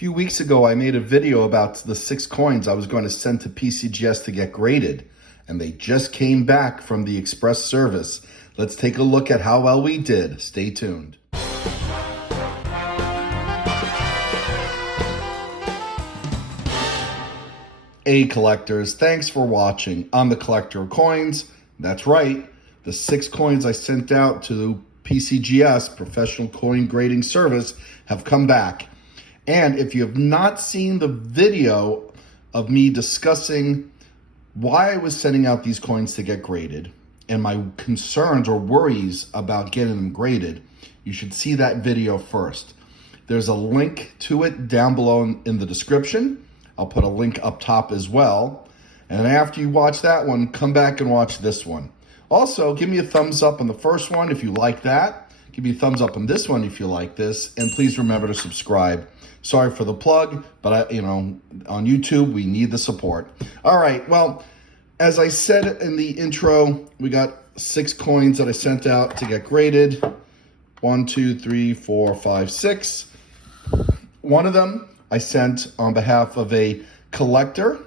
few weeks ago, I made a video about the 6 coins I was going to send to PCGS to get graded, and they just came back from the express service. Let's take a look at how well we did. Stay tuned. Hey collectors, thanks for watching. I'm the collector of coins. That's right, the 6 coins I sent out to PCGS, Professional Coin Grading Service, have come back. And if you have not seen the video of me discussing why I was sending out these coins to get graded and my concerns or worries about getting them graded, you should see that video first. There's a link to it down below in the description. I'll put a link up top as well. And after you watch that one, come back and watch this one. Also, give me a thumbs up on the first one if you like that. Give me a thumbs up on this one if you like this. And please remember to subscribe. Sorry for the plug, but on YouTube, we need the support. All right, well, as I said in the intro, we got 6 coins that I sent out to get graded. 1, 2, 3, 4, 5, 6. One of them I sent on behalf of a collector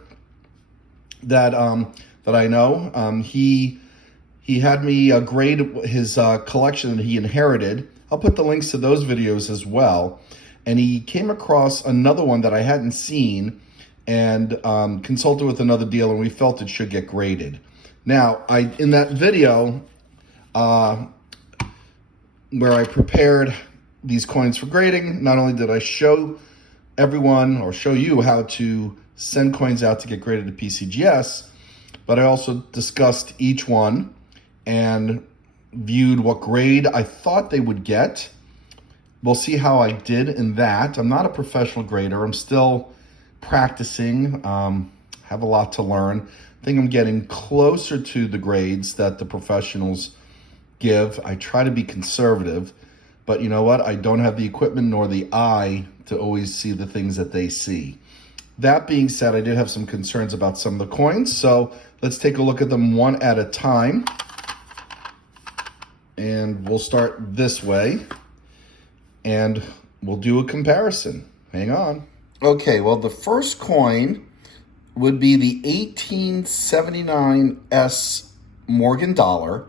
that I know. He had me grade his collection that he inherited. I'll put the links to those videos as well. And he came across another one that I hadn't seen and consulted with another dealer, and we felt it should get graded. Now, in that video where I prepared these coins for grading, not only did I show everyone or show you how to send coins out to get graded to PCGS, but I also discussed each one and viewed what grade I thought they would get. We'll see how I did in that. I'm not a professional grader. I'm still practicing, have a lot to learn. I think I'm getting closer to the grades that the professionals give. I try to be conservative, but you know what? I don't have the equipment nor the eye to always see the things that they see. That being said, I did have some concerns about some of the coins, so let's take a look at them one at a time. And we'll start this way, and we'll do a comparison. Hang on. Okay, well, the first coin would be the 1879S Morgan dollar,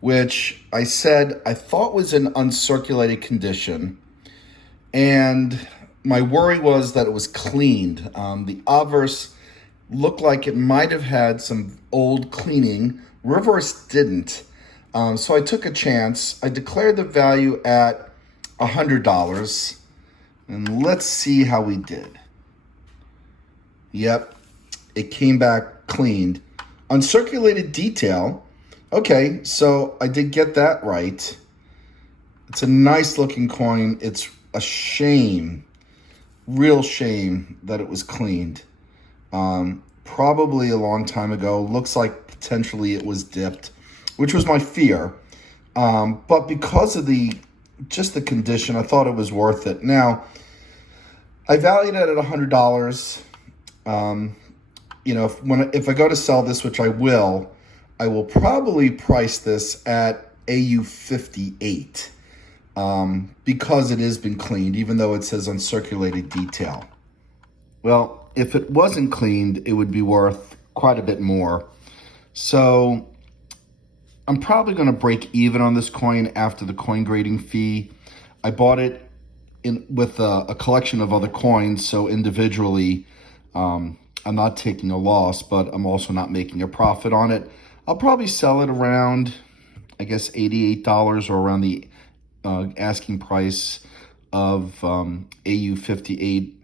which I said I thought was in uncirculated condition. And my worry was that it was cleaned. The obverse looked like it might have had some old cleaning. Reverse didn't. So I took a chance. I declared the value at $100. And let's see how we did. Yep, it came back cleaned. Uncirculated detail. Okay, so I did get that right. It's a nice looking coin. It's a shame, real shame that it was cleaned. Probably a long time ago. Looks like potentially it was dipped, which was my fear. But because of just the condition, I thought it was worth it. Now, I valued it at $100. If I go to sell this, which I will probably price this at AU 58 because it has been cleaned, even though it says uncirculated detail. Well, if it wasn't cleaned, it would be worth quite a bit more. So I'm probably going to break even on this coin after the coin grading fee. I bought it with a collection of other coins, so individually I'm not taking a loss, but I'm also not making a profit on it. I'll probably sell it around, I guess, $88 or around the asking price of AU 58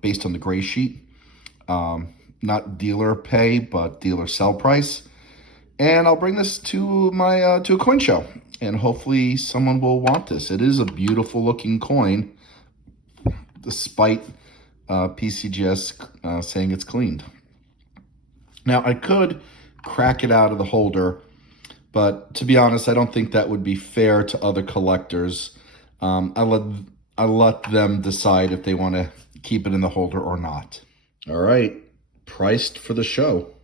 based on the gray sheet. Not dealer pay, but dealer sell price. And I'll bring this to my to a coin show, and hopefully someone will want this. It is a beautiful looking coin, despite PCGS saying it's cleaned. Now, I could crack it out of the holder, but to be honest, I don't think that would be fair to other collectors. I let them decide if they want to keep it in the holder or not. All right, priced for the show.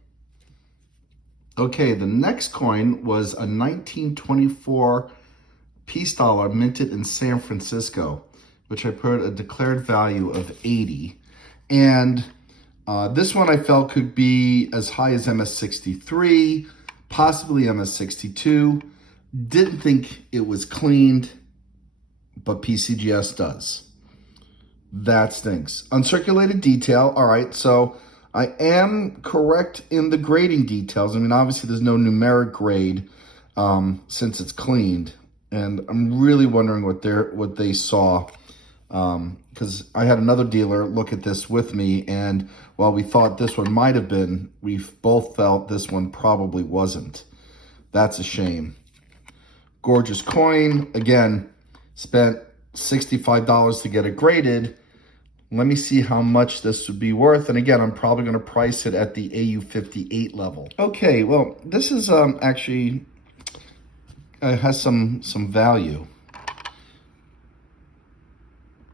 Okay, the next coin was a 1924 peace dollar minted in San Francisco. which I put a declared value of 80. And this one I felt could be as high as MS63, possibly MS62. Didn't think it was cleaned, but PCGS does. That stinks. Uncirculated detail. All right, so I am correct in the grading details. I mean, obviously there's no numeric grade since it's cleaned, and I'm really wondering what they saw, because I had another dealer look at this with me, and while we thought this one might have been, we both felt this one probably wasn't. That's a shame. Gorgeous coin. Again, spent $65 to get it graded. Let me see how much this would be worth. And again, I'm probably going to price it at the AU58 level. Okay, well, this is actually has some value.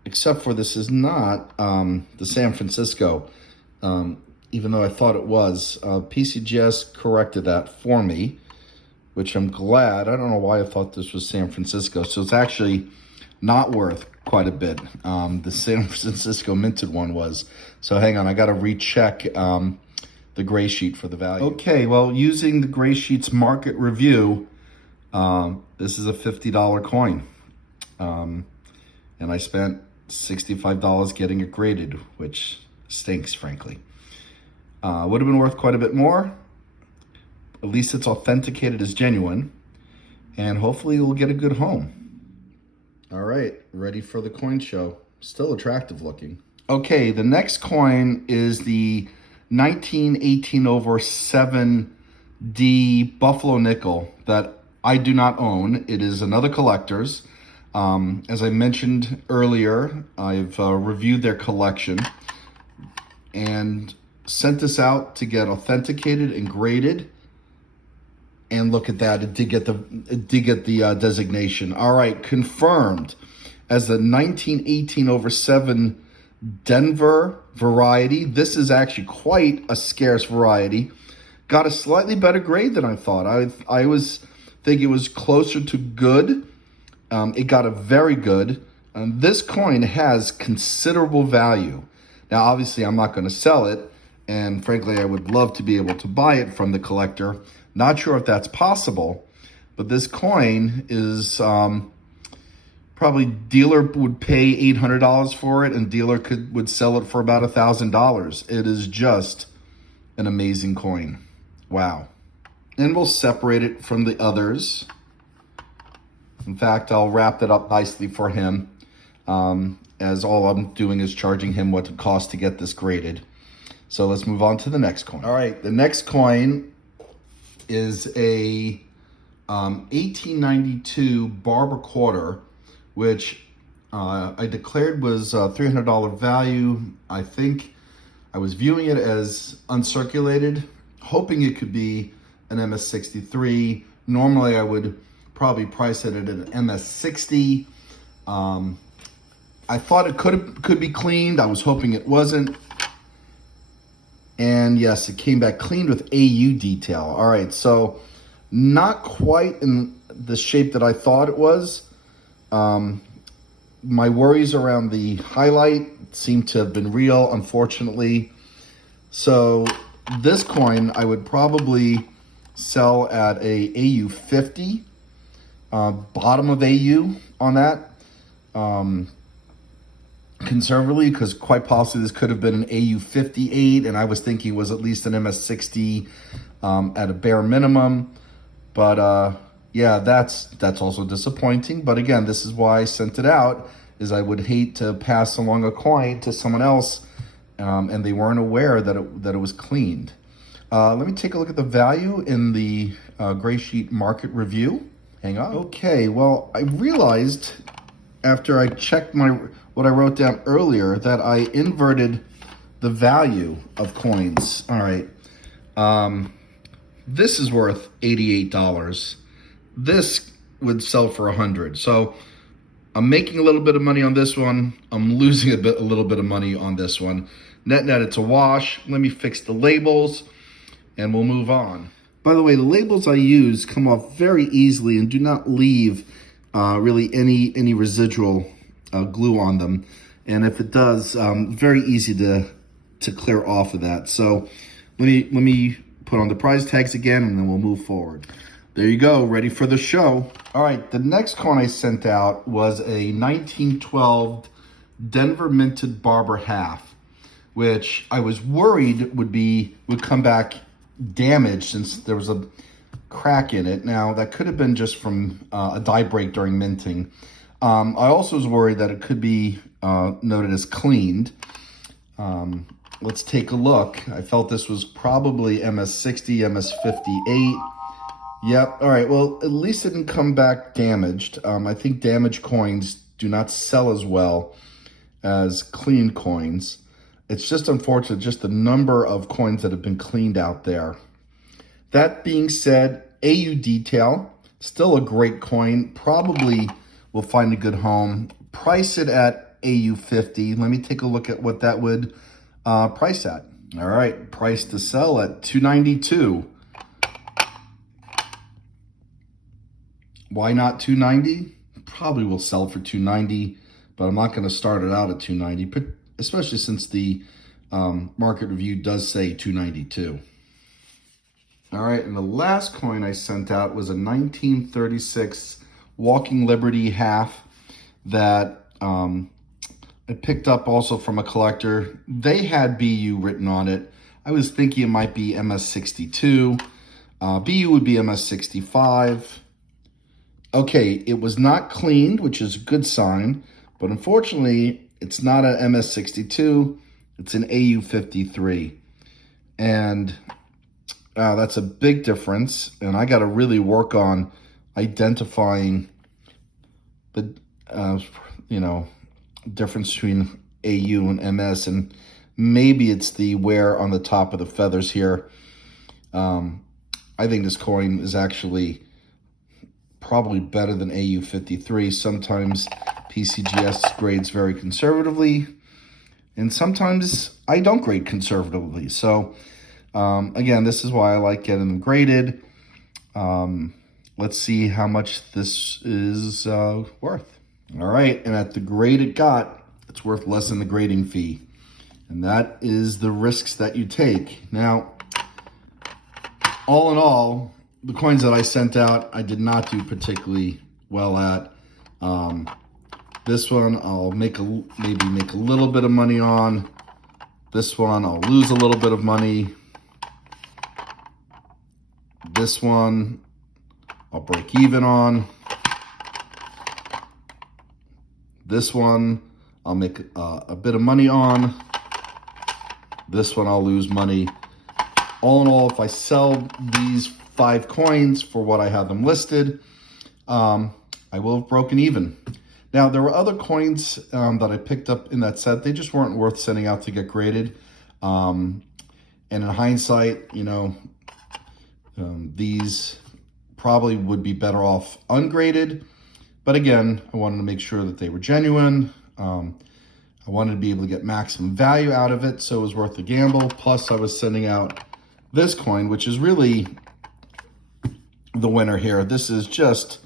Except for this is not the San Francisco, even though I thought it was. PCGS corrected that for me, which I'm glad. I don't know why I thought this was San Francisco. So it's actually not worth quite a bit. The San Francisco minted one was. So hang on, I got to recheck the gray sheet for the value. Okay, well, using the gray sheet's market review, this is a $50 coin. And I spent $65 getting it graded, which stinks, frankly. Would have been worth quite a bit more. At least it's authenticated as genuine. And hopefully we'll get a good home. All right, ready for the coin show. Still attractive looking. Okay, the next coin is the 19/7D Buffalo nickel that I do not own. It is another collector's. As I mentioned earlier, I've reviewed their collection and sent this out to get authenticated and graded. And look at that, it did get the designation. All right, confirmed as the 19/7 Denver variety. This is actually quite a scarce variety. Got a slightly better grade than I thought. I was thinking it was closer to good. It got a very good. This coin has considerable value. Now, obviously, I'm not going to sell it. And frankly, I would love to be able to buy it from the collector. Not sure if that's possible, but this coin is probably dealer would pay $800 for it, and dealer would sell it for about $1,000. It is just an amazing coin. Wow. And we'll separate it from the others. In fact, I'll wrap it up nicely for him, as all I'm doing is charging him what it costs to get this graded. So let's move on to the next coin. All right, the next coin is a 1892 Barber quarter, which I declared was $300 value. I think I was viewing it as uncirculated, hoping it could be an MS63. Normally, I would probably price it at an MS60. I thought it could be cleaned. I was hoping it wasn't. And yes, it came back cleaned with AU detail. All right, so not quite in the shape that I thought it was. My worries around the highlight seem to have been real, unfortunately. So this coin I would probably sell at a AU50, bottom of AU on that. Conservatively, because quite possibly this could have been an AU58, and I was thinking it was at least an MS60 at a bare minimum. But yeah, that's also disappointing. But again, this is why I sent it out, is I would hate to pass along a coin to someone else and they weren't aware that it was cleaned. Let me take a look at the value in the gray sheet market review. Hang on. Okay, well, I realized after I checked what I wrote down earlier that I inverted the value of coins. All right. This is worth $88. This would sell for $100. So I'm making a little bit of money on this one. I'm losing a little bit of money on this one. Net, it's a wash. Let me fix the labels and we'll move on. By the way, the labels I use come off very easily and do not leave really any residual glue on them. And if it does, very easy to clear off of that. So let me put on the prize tags again, and then we'll move forward. There you go, ready for the show. All right, the next coin I sent out was a 1912 Denver minted Barber half, which I was worried would come back damaged since there was a crack in it. Now, that could have been just from a die break during minting. I also was worried that it could be noted as cleaned. Let's take a look. I felt this was probably MS60, MS58. Yep. All right. Well, at least it didn't come back damaged. I think damaged coins do not sell as well as clean coins. It's just unfortunate, just the number of coins that have been cleaned out there. That being said, AU Detail, still a great coin. Probably will find a good home. Price it at AU 50. Let me take a look at what that would price at. All right. Price to sell at 292. Why not 290? Probably will sell for 290, but I'm not going to start it out at 290, especially since the market review does say 292. All right, and the last coin I sent out was a 1936 Walking Liberty half that I picked up also from a collector. They had BU written on it. I was thinking it might be MS62. BU would be MS65. Okay, it was not cleaned, which is a good sign, but unfortunately, it's not an MS62, it's an AU53. And that's a big difference, and I got to really work on identifying the, difference between AU and MS, and maybe it's the wear on the top of the feathers here. I think this coin is actually probably better than AU53. Sometimes PCGS grades very conservatively, and sometimes I don't grade conservatively. So again, this is why I like getting them graded. Let's see how much this is worth. All right, and at the grade it got, it's worth less than the grading fee. And that is the risks that you take. Now, all in all, the coins that I sent out, I did not do particularly well at. This one, I'll maybe make a little bit of money on. This one, I'll lose a little bit of money. This one, I'll break even on. This one, I'll make a bit of money on. This one, I'll lose money. All in all, if I sell these 5 coins for what I have them listed, I will have broken even. Now, there were other coins that I picked up in that set. They just weren't worth sending out to get graded. And in hindsight, these probably would be better off ungraded. But again, I wanted to make sure that they were genuine. I wanted to be able to get maximum value out of it, so it was worth the gamble. Plus, I was sending out this coin, which is really the winner here. This is just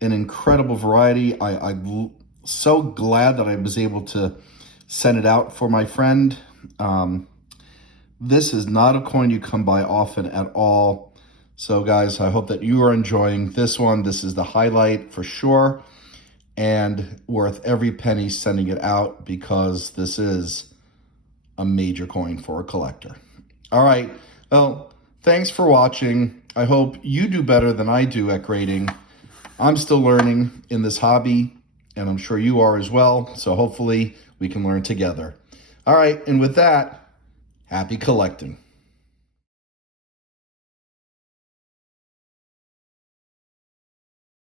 an incredible variety. I'm so glad that I was able to send it out for my friend. This is not a coin you come by often at all. So guys, I hope that you are enjoying this one. This is the highlight for sure, and worth every penny sending it out, because this is a major coin for a collector. All right, well, thanks for watching. I hope you do better than I do at grading. I'm still learning in this hobby, and I'm sure you are as well. So hopefully we can learn together. All right, and with that, happy collecting.